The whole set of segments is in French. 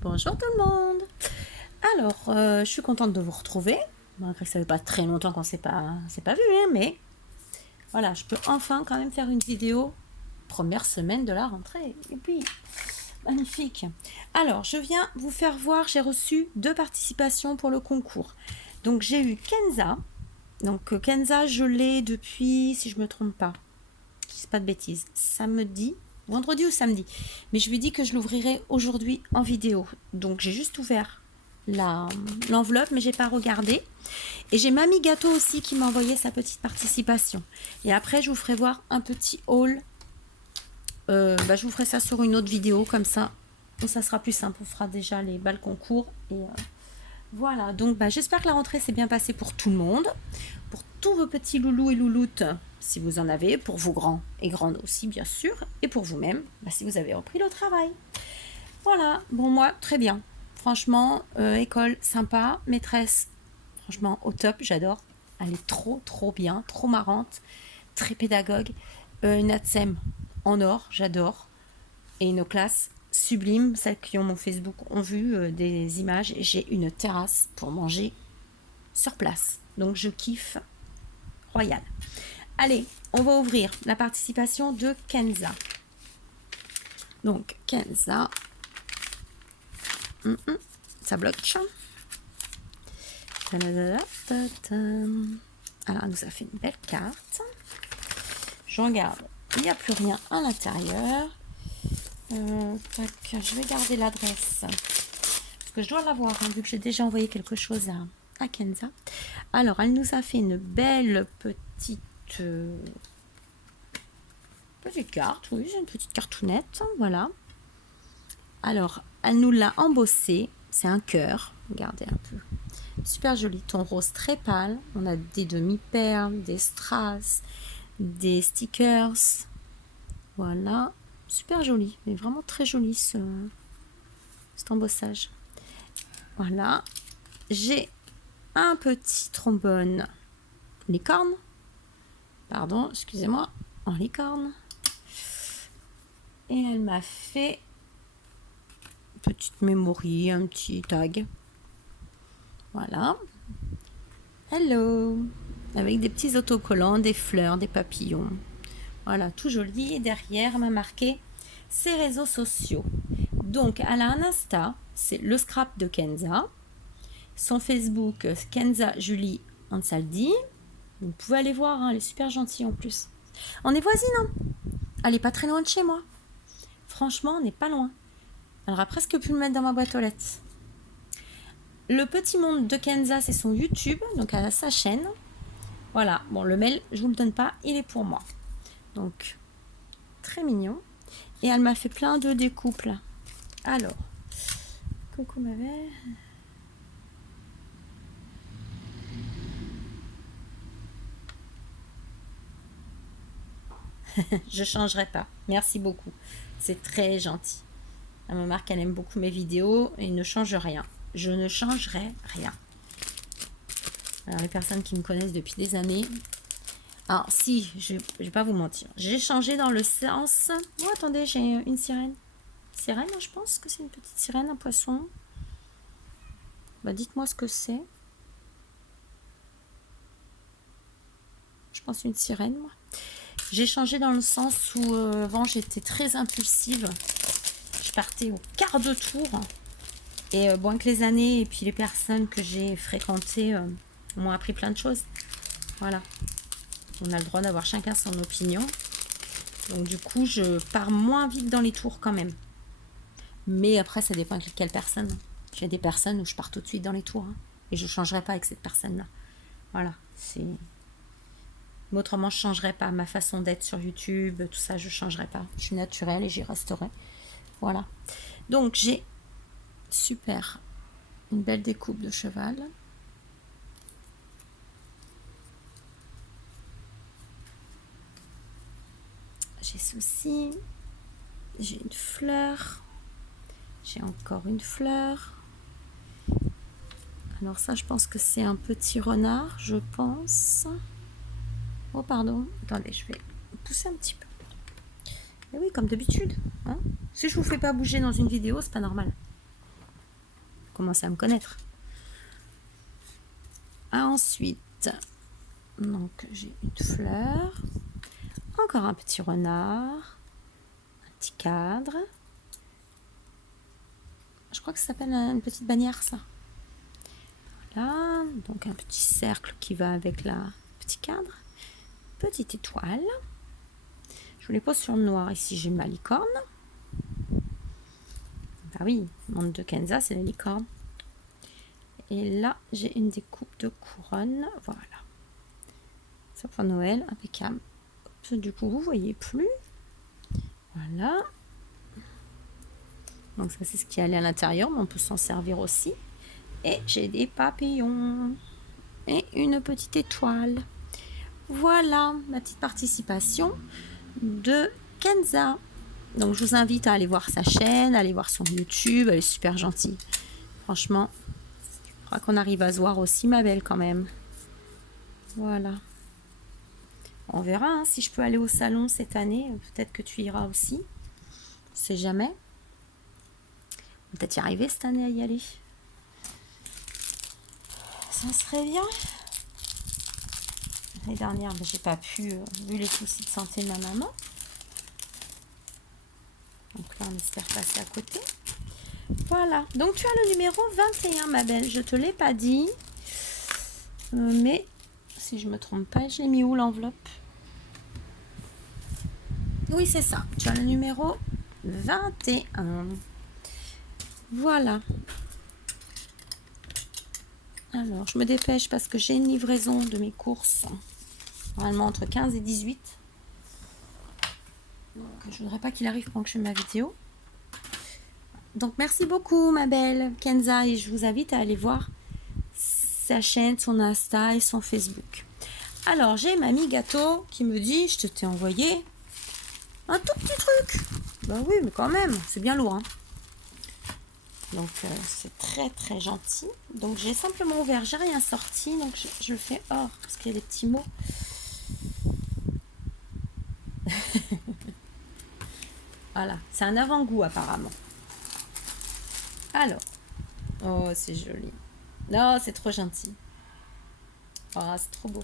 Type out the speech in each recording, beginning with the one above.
Bonjour tout le monde. Alors, je suis contente de vous retrouver. Malgré que ça fait pas très longtemps qu'on s'est pas vu, hein, mais voilà, je peux enfin quand même faire une vidéo première semaine de la rentrée. Et puis, magnifique. Alors, je viens vous faire voir, j'ai reçu 2 participations pour le concours. Donc, j'ai eu Kenza. Donc, Kenza, je l'ai depuis, si je me trompe pas, je dis pas de bêtises, samedi, vendredi ou samedi. Mais je lui dis que je l'ouvrirai aujourd'hui en vidéo. Donc j'ai juste ouvert l'enveloppe, mais j'ai pas regardé. Et j'ai Mamie Gâteau aussi qui m'a envoyé sa petite participation. Et après, je vous ferai voir un petit haul. Je vous ferai ça sur une autre vidéo, comme ça sera plus simple. On fera déjà les balles concours. Et voilà, donc j'espère que la rentrée s'est bien passée pour tout le monde. Pour tous vos petits loulous et louloutes, si vous en avez, pour vos grands et grandes aussi, bien sûr, et pour vous-même, si vous avez repris le travail. Voilà, bon, moi, très bien. Franchement, école sympa, maîtresse, franchement, au top, j'adore. Elle est trop, trop bien, trop marrante, très pédagogue. Une ATSEM en or, j'adore. Et une classe sublime, celles qui ont mon Facebook ont vu des images, et j'ai une terrasse pour manger sur place. Donc je kiffe royal. Allez, on va ouvrir la participation de Kenza. Donc Kenza, ça bloque. Alors elle nous a fait une belle carte. Je regarde, il n'y a plus rien à l'intérieur. Je vais garder l'adresse parce que je dois l'avoir, hein, vu que j'ai déjà envoyé quelque chose à Kenza. Alors, elle nous a fait une belle petite carte, oui, c'est une petite cartoonette, voilà. Alors, elle nous l'a embossé, c'est un cœur, regardez un peu. Super joli, ton rose très pâle, on a des demi-perles, des strass, des stickers, voilà, super joli, mais vraiment très joli cet embossage. Voilà, j'ai un petit trombone licorne, pardon, excusez-moi, en licorne. Et elle m'a fait une petite mémoire, un petit tag. Voilà. Hello. Avec des petits autocollants, des fleurs, des papillons. Voilà, tout joli. Et derrière, elle m'a marqué ses réseaux sociaux. Donc, elle a un Insta, c'est le scrap de Kenza. Son Facebook, Kenza Julie Ansaldi. Vous pouvez aller voir, hein, elle est super gentille en plus. On est voisines, hein. Elle est pas très loin de chez moi. Franchement, on n'est pas loin. Elle aura presque pu le mettre dans ma boîte aux lettres. Le petit monde de Kenza, c'est son YouTube, donc elle a sa chaîne. Voilà, bon, le mail, je vous le donne pas, il est pour moi. Donc, très mignon. Et elle m'a fait plein de découpes là. Alors, coucou ma belle. Je changerai pas. Merci beaucoup. C'est très gentil. Elle me marque qu'elle aime beaucoup mes vidéos et ne change rien. Je ne changerai rien. Alors les personnes qui me connaissent depuis des années. Alors si, je vais pas vous mentir. J'ai changé dans le sens... Oh attendez, j'ai une sirène. Sirène, je pense que c'est une petite sirène, un poisson. Dites-moi ce que c'est. Je pense une sirène, moi. J'ai changé dans le sens où avant j'étais très impulsive. Je partais au quart de tour. Et bon, avec les années et puis les personnes que j'ai fréquentées m'ont appris plein de choses. Voilà. On a le droit d'avoir chacun son opinion. Donc du coup, je pars moins vite dans les tours quand même. Mais après, ça dépend avec quelle personne. J'ai des personnes où je pars tout de suite dans les tours. Hein, et je ne changerai pas avec cette personne-là. Voilà. Mais autrement, je ne changerai pas ma façon d'être sur YouTube. Tout ça, je ne changerai pas. Je suis naturelle et j'y resterai. Voilà. Donc, j'ai super une belle découpe de cheval. J'ai ceci. J'ai une fleur. J'ai encore une fleur. Alors ça, je pense que c'est un petit renard, je pense. Oh, pardon. Attendez, je vais pousser un petit peu. Et oui, comme d'habitude. Hein, si je vous fais pas bouger dans une vidéo, c'est pas normal. commencer à me connaître. Ensuite, donc j'ai une fleur, encore un petit renard, un petit cadre. Je crois que ça s'appelle une petite bannière, ça. Voilà, donc un petit cercle qui va avec la petit cadre. Petite étoile. Je vous les pose sur le noir. Ici, j'ai ma licorne. Ah oui, le monde de Kenza, c'est la licorne. Et là, j'ai une découpe de couronne. Voilà. Ça pour Noël, impeccable. Du coup, vous voyez plus. Voilà. Donc ça, c'est ce qui allait à l'intérieur, mais on peut s'en servir aussi. Et j'ai des papillons. Et une petite étoile. Voilà ma petite participation de Kenza. Donc je vous invite à aller voir sa chaîne, à aller voir son YouTube, elle est super gentille. Franchement, je crois qu'on arrive à se voir aussi, ma belle, quand même. Voilà. On verra hein, si je peux aller au salon cette année. Peut-être que tu iras aussi. On ne sait jamais. Peut-être y arriver cette année à y aller. Ça serait bien. L'année dernière, ben, j'ai pas pu, vu les soucis de santé de ma maman. Donc là, on espère passer à côté. Voilà. Donc, tu as le numéro 21, ma belle. Je te l'ai pas dit. Mais, si je me trompe pas, je l'ai mis où l'enveloppe? Oui, c'est ça. Tu as le numéro 21. Voilà. Alors, je me dépêche parce que j'ai une livraison de mes courses. Normalement, entre 15 et 18. Donc, je voudrais pas qu'il arrive pendant que je fais ma vidéo. Donc, merci beaucoup, ma belle Kenza. Et je vous invite à aller voir sa chaîne, son Insta et son Facebook. Alors, j'ai Mamie Gâteau qui me dit, je t'ai envoyé un tout petit truc. Ben oui, mais quand même, c'est bien lourd. Hein. Donc, c'est très, très gentil. Donc, j'ai simplement ouvert, j'ai rien sorti. Donc, je le fais hors parce qu'il y a des petits mots. Voilà, c'est un avant-goût apparemment. Alors, oh, c'est joli. Non, c'est trop gentil. Oh, c'est trop beau.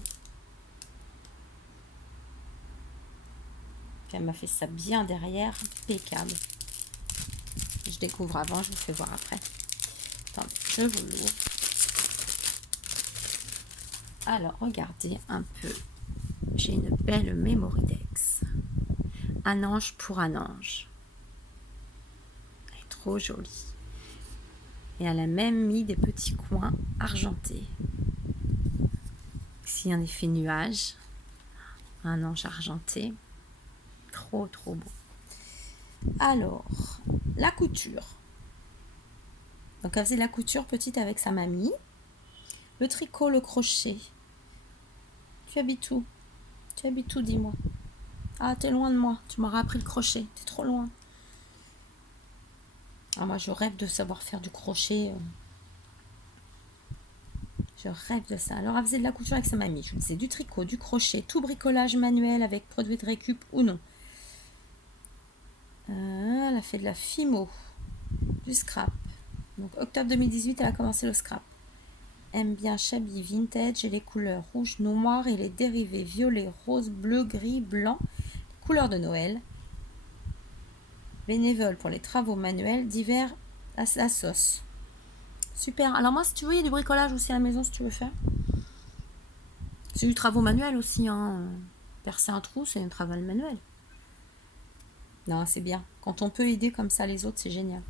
Elle m'a fait ça bien derrière, impeccable. Je découvre avant, je vous fais voir après. Attendez, je vous l'ouvre. Alors, regardez un peu. J'ai une belle Mémoridex. Un ange pour un ange. Elle est trop jolie. Et elle a même mis des petits coins argentés. Ici, un effet nuage. Un ange argenté. Trop, trop beau. Alors, la couture. Donc, elle faisait la couture petite avec sa mamie. Le tricot, le crochet. Tu habites où? Tu habites où, dis-moi? Ah, t'es loin de moi. Tu m'auras appris le crochet. T'es trop loin. Ah, moi, je rêve de savoir faire du crochet. Je rêve de ça. Alors, elle faisait de la couture avec sa mamie. Je vous disais du tricot, du crochet, tout bricolage manuel avec produit de récup ou non. Elle a fait de la fimo, du scrap. Donc, octobre 2018, elle a commencé le scrap. Aime bien Shabby Vintage et les couleurs rouge, noir et les dérivés violet, rose, bleu, gris, blanc. Couleurs de Noël. Bénévole pour les travaux manuels divers à la sauce. Super. Alors moi, si tu veux, il y a du bricolage aussi à la maison si tu veux faire. C'est du travaux manuel aussi. Hein. Percer un trou, c'est un travail manuel. Non, c'est bien. Quand on peut aider comme ça les autres, c'est génial.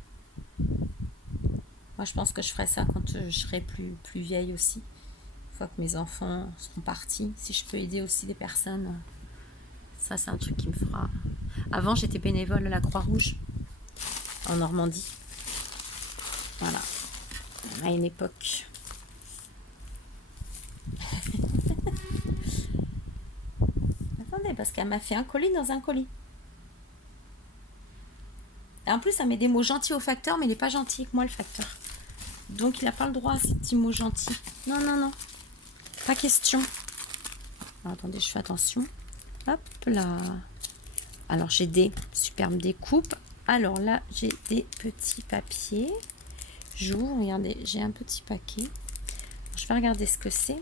Moi, je pense que je ferai ça quand je serai plus vieille aussi. Une fois que mes enfants seront partis. Si je peux aider aussi des personnes, ça, c'est un truc qui me fera... Avant, j'étais bénévole à la Croix-Rouge en Normandie. Voilà. À une époque. Attendez, parce qu'elle m'a fait un colis dans un colis. Et en plus, elle met des mots gentils au facteur, mais il n'est pas gentil avec moi, le facteur. Donc, il n'a pas le droit à ces petits mots gentils. Non, non, non. Pas question. Alors, attendez, je fais attention. Hop là. Alors, j'ai des superbes découpes. Alors là, j'ai des petits papiers. J'ouvre, regardez, j'ai un petit paquet. Je vais regarder ce que c'est.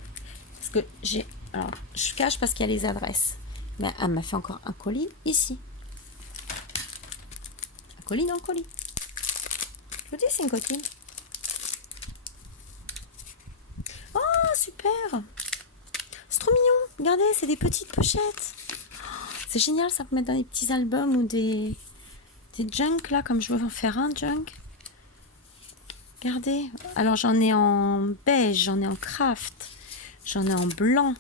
Parce que j'ai... Alors, je cache parce qu'il y a les adresses. Mais elle m'a fait encore un colis ici. Un colis dans le colis. Je vous dis, c'est une coquille. Oh, super! C'est trop mignon. Regardez, c'est des petites pochettes. C'est génial, ça peut mettre dans des petits albums ou des junk là, comme je veux en faire un junk. Regardez. Alors, j'en ai en beige, j'en ai en craft, j'en ai en blanc,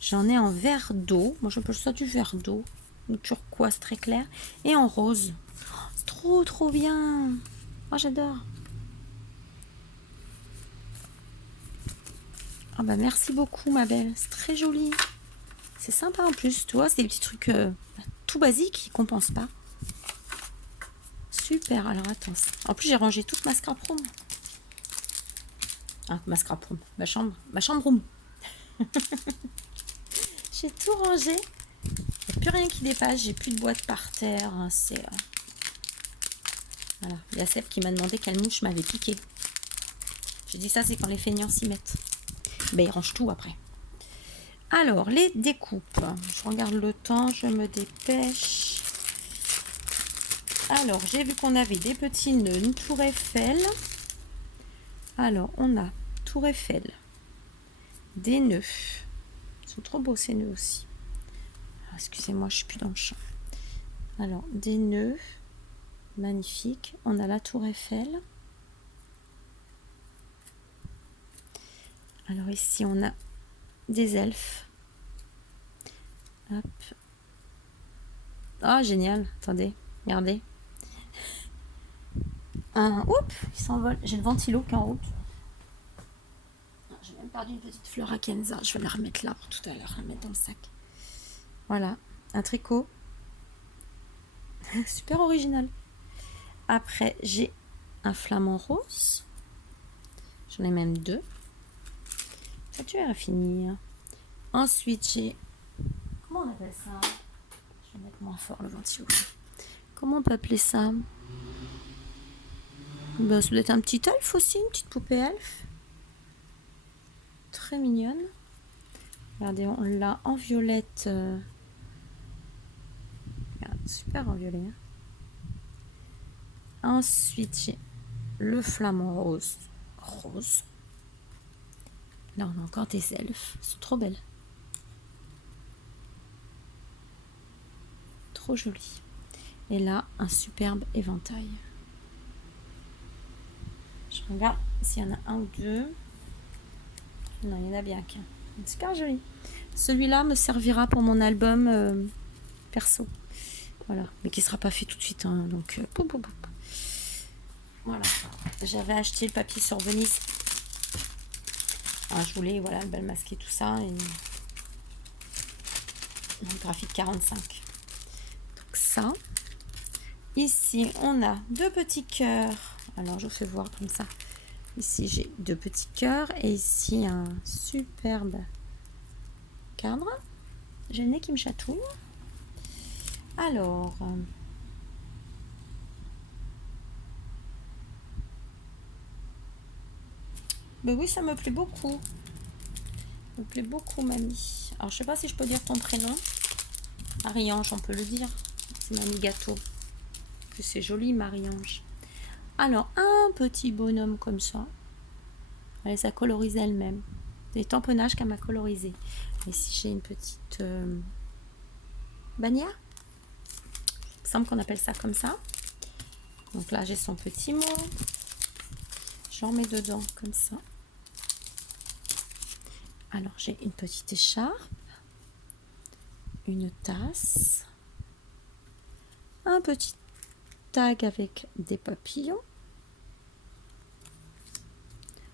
j'en ai en vert d'eau. Moi, j'appelle ça du vert d'eau, ou turquoise très clair, et en rose. Oh, c'est trop bien. Oh, j'adore. Ah bah merci beaucoup ma belle, c'est très joli. C'est sympa en plus, tu vois, c'est des petits trucs tout basiques qui compensent pas. Super, alors attends. En plus j'ai rangé toute ma scrap room. Ah, ma scrap room, ma chambre room. J'ai tout rangé. Il n'y a plus rien qui dépasse, j'ai plus de boîtes par terre. Hein, c'est voilà. Il y a Seb qui m'a demandé quelle mouche m'avait piqué. J'ai dit ça, c'est quand les feignants s'y mettent. Ben, ils rangent tout après. Alors, les découpes. Je regarde le temps, je me dépêche. Alors, j'ai vu qu'on avait des petits nœuds, une tour Eiffel. Alors, on a tour Eiffel, des nœuds. Ils sont trop beaux ces nœuds aussi. Ah, excusez-moi, je suis plus dans le champ. Alors, des nœuds, magnifiques. On a la tour Eiffel. Alors ici, on a des elfes. Hop. Oh, génial. Attendez, regardez. Oups, il s'envole. J'ai le ventilo qui est en route. J'ai même perdu une petite fleur à Kenza. Je vais la remettre là pour tout à l'heure, la mettre dans le sac. Voilà, un tricot. Super original. Après, j'ai un flamant rose. J'en ai même deux. Ça, tu vas finir. Ensuite, j'ai... Comment on appelle ça? Je vais mettre moins fort le ventilo. Comment on peut appeler ça? Ben, ça doit être un petit elfe aussi, une petite poupée elfe. Très mignonne. Regardez, on l'a en violette. Regarde, super en violet. Hein. Ensuite, j'ai le flamant rose. Rose. Là, on a encore des elfes. Elles sont trop belles. Trop jolies. Et là, un superbe éventail. Je regarde s'il y en a un ou deux. Non, il y en a bien qu'un. Super joli. Celui-là me servira pour mon album perso. Voilà. Mais qui ne sera pas fait tout de suite. Hein, donc, voilà. J'avais acheté le papier sur Venise. Je voulais, voilà, le bal masqué, tout ça. Et... le graphique 45. Donc ça. Ici, on a deux petits cœurs. Alors, je vous fais voir comme ça. Ici, j'ai deux petits cœurs. Et ici, un superbe cadre. J'ai le nez qui me chatouille. Alors... ben oui, ça me plaît beaucoup. Ça me plaît beaucoup, mamie. Alors, je sais pas si je peux dire ton prénom. Marie-Ange, on peut le dire. C'est Mamie Gâteau. Que c'est joli, Marie-Ange. Alors, un petit bonhomme comme ça. Elle les a colorisés elle-même. Des tamponnages qu'elle m'a colorisés. Ici, j'ai une petite bannière. Il me semble qu'on appelle ça comme ça. Donc là, j'ai son petit mot. J'en mets dedans comme ça. Alors, j'ai une petite écharpe. Une tasse. Un petit tag avec des papillons.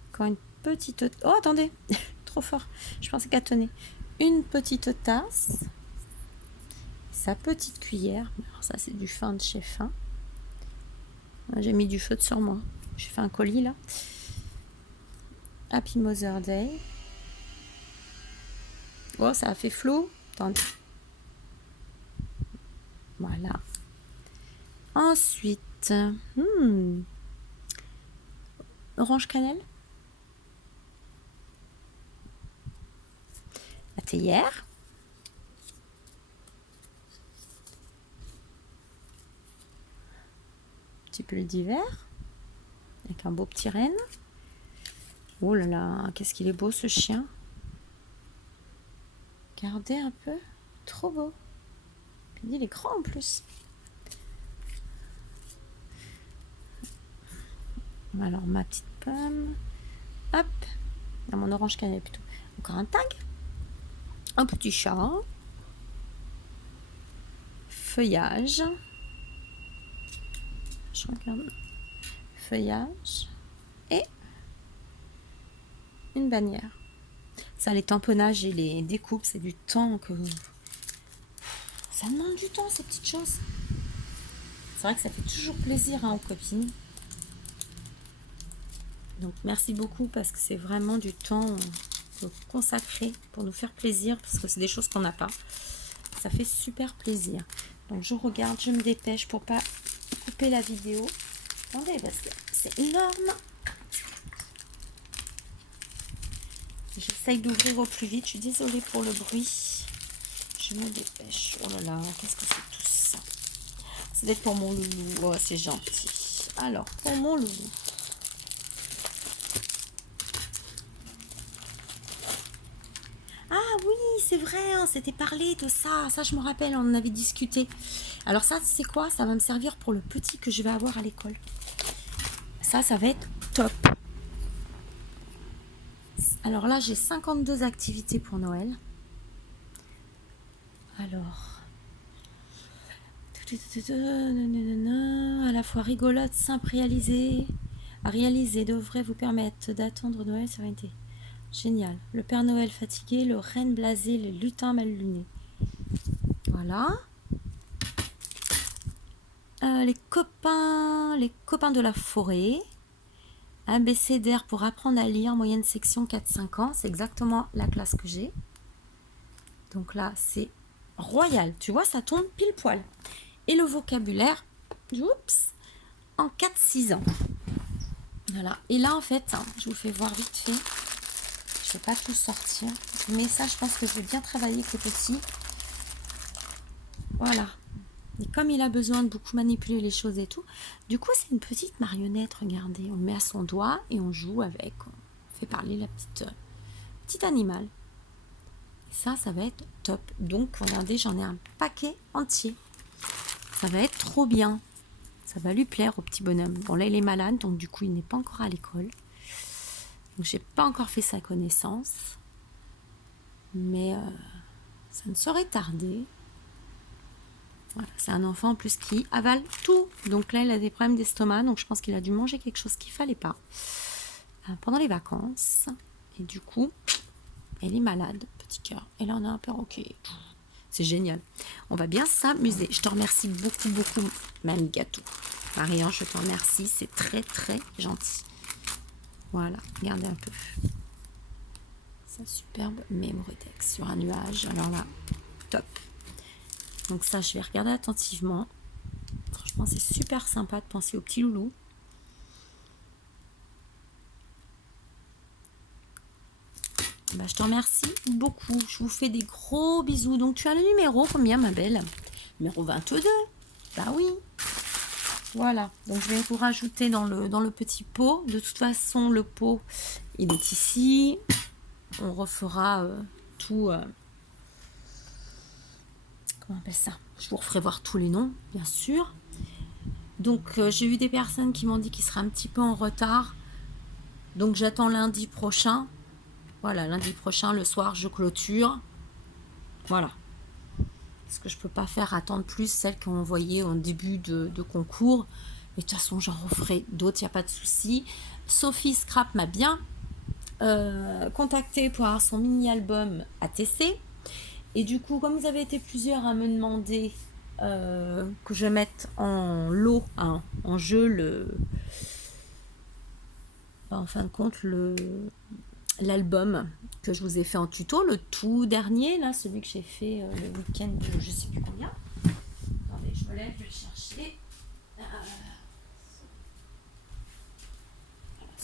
Encore une petite... Oh, attendez, trop fort. Je pensais qu'à tenir. Une petite tasse. Sa petite cuillère. Alors ça, c'est du fin de chez Fin. J'ai mis du feutre sur moi. J'ai fait un colis, là. Happy Mother's Day. Oh, ça a fait flou. Attendez. Voilà. Ensuite, orange cannelle. La théière. Petit pull d'hiver. Avec un beau petit renne. Oh là là, qu'est-ce qu'il est beau ce chien. Regardez un peu. Trop beau. Puis il est grand en plus. Alors ma petite pomme. Hop. Ah, mon orange cannelle plutôt. Encore un tag. Un petit chat. Feuillage. Je regarde. Feuillage. Et une bannière. Ça, les tamponnages et les découpes, c'est du temps que... Ça demande du temps, ces petites choses. C'est vrai que ça fait toujours plaisir aux copines. Donc, merci beaucoup parce que c'est vraiment du temps consacré pour nous faire plaisir parce que c'est des choses qu'on n'a pas. Ça fait super plaisir. Donc, je regarde, je me dépêche pour pas couper la vidéo. Attendez, parce que c'est énorme. J'essaye d'ouvrir au plus vite. Je suis désolée pour le bruit. Je me dépêche. Oh là là, qu'est-ce que c'est tout ça? C'est d'être pour mon loulou. Oh, c'est gentil. Alors, pour mon loulou. Ah oui, c'est vrai, hein, c'était parlé de ça. Ça, je me rappelle, on en avait discuté. Alors ça, c'est quoi? Ça va me servir pour le petit que je vais avoir à l'école. Ça va être top. Alors là, j'ai 52 activités pour Noël. Alors, à la fois rigolote, simple à réaliser devrait vous permettre d'attendre Noël sérénité. Génial. Le Père Noël fatigué, le renne blasé, le lutin mal luné. Voilà. Les copains de la forêt. ABCDR pour apprendre à lire, moyenne section 4-5 ans. C'est exactement la classe que j'ai. Donc là, c'est royal. Tu vois, ça tombe pile poil. Et le vocabulaire, oups, en 4-6 ans. Voilà. Et là, en fait, je vous fais voir vite fait. Je ne vais pas tout sortir. Mais ça, je pense que je vais bien travailler avec les petits. Voilà. Et comme il a besoin de beaucoup manipuler les choses et tout, du coup, c'est une petite marionnette. Regardez, on le met à son doigt et on joue avec. On fait parler la petite animal. Et ça va être top. Donc, regardez, j'en ai un paquet entier. Ça va être trop bien. Ça va lui plaire au petit bonhomme. Bon, là, il est malade, donc du coup, il n'est pas encore à l'école. Donc, j'ai pas encore fait sa connaissance. Mais ça ne saurait tarder. Voilà, c'est un enfant en plus qui avale tout. Donc là, il a des problèmes d'estomac. Donc, je pense qu'il a dû manger quelque chose qu'il ne fallait pas pendant les vacances. Et du coup, elle est malade, petit cœur. Et là, on a un perroquet. C'est génial. On va bien s'amuser. Je te remercie beaucoup, beaucoup, Mamie Gâteau. Marianne, je te remercie. C'est très, très gentil. Voilà, regardez un peu. Ça, superbe mémoritex sur un nuage. Alors là, top. Donc ça, je vais regarder attentivement. Franchement, c'est super sympa de penser au petit loulou. Bah, je te remercie beaucoup. Je vous fais des gros bisous. Donc, tu as le numéro combien, ma belle? Numéro 22. Bah oui. Voilà. Donc, je vais vous rajouter dans le petit pot. De toute façon, le pot, il est ici. On refera tout... comment on appelle ça? Je vous referai voir tous les noms, bien sûr. Donc, j'ai eu des personnes qui m'ont dit qu'il serait un petit peu en retard. Donc, j'attends lundi prochain. Voilà, lundi prochain, le soir, je clôture. Voilà. Parce que je ne peux pas faire attendre plus celles qui ont envoyé en début de concours. Mais de toute façon, j'en referai d'autres, il n'y a pas de souci. Sophie Scrap m'a bien contacté pour avoir son mini-album ATC. Et du coup, comme vous avez été plusieurs à me demander que je mette en lot, en jeu, en fin de compte, l'album que je vous ai fait en tuto, le tout dernier, là, celui que j'ai fait le week-end de je sais plus combien. Attendez, je me lève, je vais le chercher.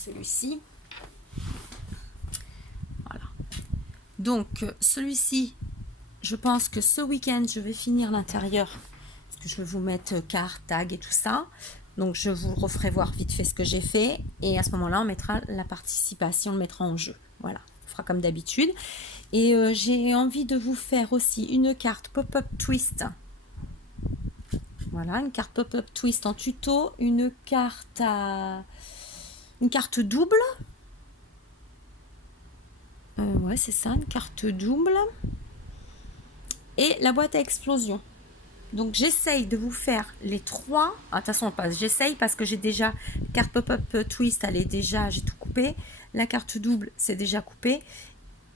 celui-ci. Voilà. Donc, celui-ci, je pense que ce week-end, je vais finir l'intérieur. Parce que je vais vous mettre carte, tag et tout ça. Donc, je vous referai voir vite fait ce que j'ai fait. Et à ce moment-là, on mettra la participation, on le mettra en jeu. Voilà, on fera comme d'habitude. Et j'ai envie de vous faire aussi une carte pop-up twist. Voilà, une carte pop-up twist en tuto, une carte double. Ouais, c'est ça, une carte double. Et la boîte à explosion. Donc, j'essaye de vous faire les trois. Attention, j'essaye parce que j'ai déjà carte pop-up twist, j'ai tout coupé. La carte double, c'est déjà coupé.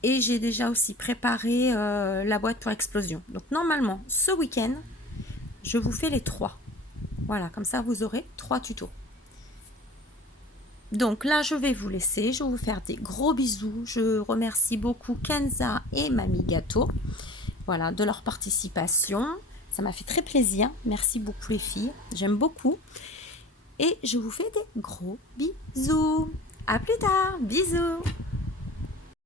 Et j'ai déjà aussi préparé la boîte pour explosion. Donc, normalement, ce week-end, je vous fais les trois. Voilà, comme ça, vous aurez 3 tutos. Donc là, je vais vous laisser. Je vais vous faire des gros bisous. Je remercie beaucoup Kenza et Mamie Gâteau. Voilà, de leur participation. Ça m'a fait très plaisir. Merci beaucoup les filles. J'aime beaucoup. Et je vous fais des gros bisous. À plus tard. Bisous.